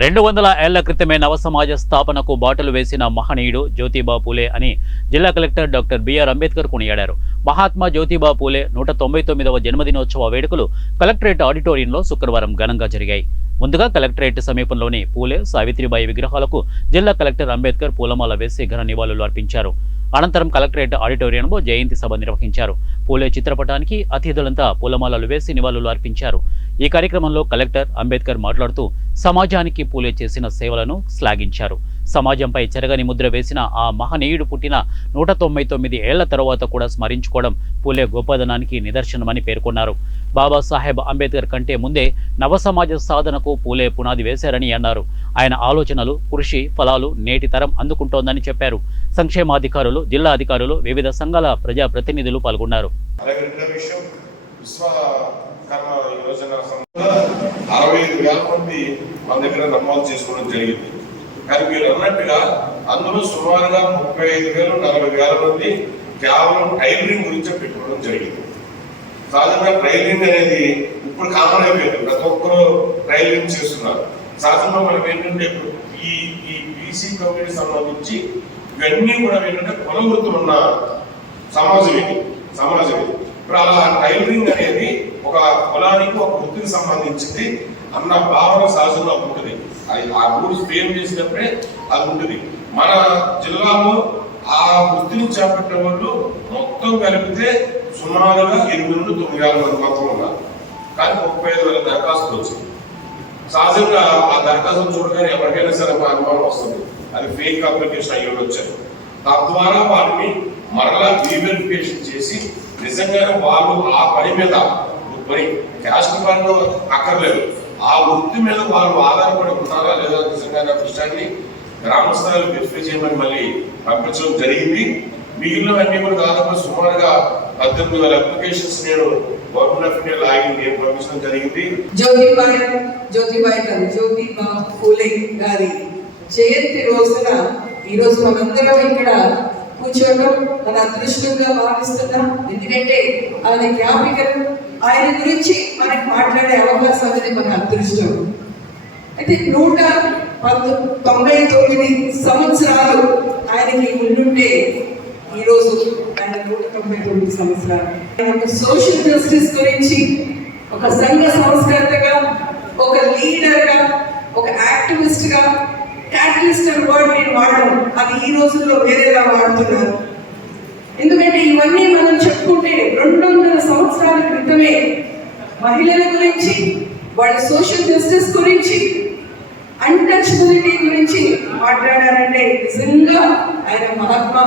200 ఏళ్ల క్రితమే నవ సమాజ స్థాపనకు బాటలు వేసిన మహనీయుడు జ్యోతిబా పూలే అని జిల్లా కలెక్టర్ డాక్టర్ బిఆర్ అంబేద్కర్ కొనియాడారు. మహాత్మా జ్యోతిబా పూలే 199వ జన్మదినోత్సవ వేడుకలు కలెక్టరేట్ ఆడిటోరియంలో శుక్రవారం ఘనంగా జరిగాయి. ముందుగా కలెక్టరేట్ సమీపంలోని పూలే, సావిత్రిబాయి విగ్రహాలకు జిల్లా కలెక్టర్ అంబేద్కర్ పూలమాల వేసి ఘన నివాళులు అర్పించారు. అనంతరం కలెక్టరేట్ ఆడిటోరియంలో జయంతి సభ నిర్వహించారు. పూలే చిత్రపటానికి అతిథులంతా పూలమాలలు వేసి నివాళులు అర్పించారు. ఈ కార్యక్రమంలో కలెక్టర్ అంబేద్కర్ మాట్లాడుతూ సమాజానికి పూలే చేసిన సేవలను శ్లాఘించారు. సమాజంపై చెరగని ముద్ర వేసిన ఆ మహనీయుడు పుట్టిన 199 ఏళ్ల తర్వాత కూడా స్మరించుకోవడం పూలే గొప్పదనానికి నిదర్శనమని పేర్కొన్నారు. బాబాసాహెబ్ అంబేద్కర్ కంటే ముందే నవ సమాజ సాధనకు పూలే పునాది వేశారని అన్నారు. ఆయన ఆలోచనలు, కృషి ఫలాలు నేటి తరం అందుకుంటోందని చెప్పారు. సంక్షేమాధికారులు, జిల్లా అధికారులు, వివిధ సంఘాల ప్రజాప్రతినిధులు పాల్గొన్నారు. 65,000 మంది మన దగ్గర నమోదు చేసుకోవడం జరిగింది. కానీ మీరు అన్నట్టుగా అందులో సుమారుగా 35,000-40,000 మంది కేవలం టైలరింగ్ గురించి పెట్టుకోవడం జరిగింది. సాధారణంగా ట్రైలింగ్ అనేది ఇప్పుడు కామన్ అయిపోయింది, ప్రతి ఒక్కరు ట్రైలింగ్ చేస్తున్నారు. సాధారణంగా మనం ఏంటంటే ఈ బీసీ కమ్యూనిటీ సంబంధించి ఇవన్నీ కూడా ఏంటంటే కుల వృత్తులు ఉన్న సమాజం ఇది. ఇప్పుడు అలా టైలరింగ్ అనేది ఒక కులానికి, ఒక వృత్తికి సంబంధించింది అన్న భావన సహజంగా ఉంటుంది. అది ఆ రూల్స్ ఫ్రేమ్ చేసినప్పుడే అది ఉంటుంది. మన జిల్లాలో ఆ వృత్తిని చేపట్టే వాళ్ళు మొత్తం కలిపితే సుమారుగా 8,000-9,000 మంది మాత్రం ఉన్నారు. కానీ 35,000 దరఖాస్తులు వచ్చింది. సహజంగా ఆ దరఖాస్తులు చూడగానే ఎవరికైనా సరే ఒక అనుమానం వస్తుంది, అది ఫేక్ అప్లికేషన్ అయ్యి వచ్చారు. తద్వారా వాటిని మరలా రీవెరిఫికేషన్ చేసి నిజంగానే వాళ్ళు ఆ పని మీద క్యాస్ట్ పనులు అక్కర్లేదు, ఆ వృత్తి మీద వాళ్ళు ఆధారపడి ఉన్నారా లేదా నిజంగానే విషయాన్ని గ్రామ స్థాయిలో వెరిఫై చేయమని మళ్ళీ పంపించడం జరిగింది. మిగిలినవన్నీ కూడా దాదాపు సుమారుగా 18,000 అప్లికేషన్స్ నేను గవర్నమెంట్ ఆఫ్ ఇండియా లాగిన్ పంపించడం జరిగింది. జ్యోతిబా పూలే గారి జయంతి రోజున ఈరోజు మనందరం ఇక్కడ కూర్చోవడం మన అదృష్టంగా భావిస్తున్నాం. ఎందుకంటే ఆయన జ్ఞాపికలు, ఆయన గురించి మనకు మాట్లాడే అవకాశం అనేది మన అదృష్టం. అయితే 199 సంవత్సరాలు ఆయనకి ఉండుంటే ఈరోజు ఆయన 199 సంవత్సరాలు ఒక సోషల్ జస్టిస్ గురించి, ఒక సంఘ సంస్కర్తగా, ఒక లీడర్గా, ఒక యాక్టివిస్ట్గా, క్యాటలిస్ట్ అనే వర్డ్ నేను వాడడం అది ఈ రోజుల్లో వేరేలా వాడుతున్నారు. ఎందుకంటే ఇవన్నీ మనం చెప్పుకుంటే 200 సంవత్సరాల క్రితమే మహిళల గురించి, వాళ్ళ సోషల్ జస్టిస్ గురించి, అన్టచబిలిటీ గురించి మాట్లాడారంటే నిజంగా ఆయన మహాత్మా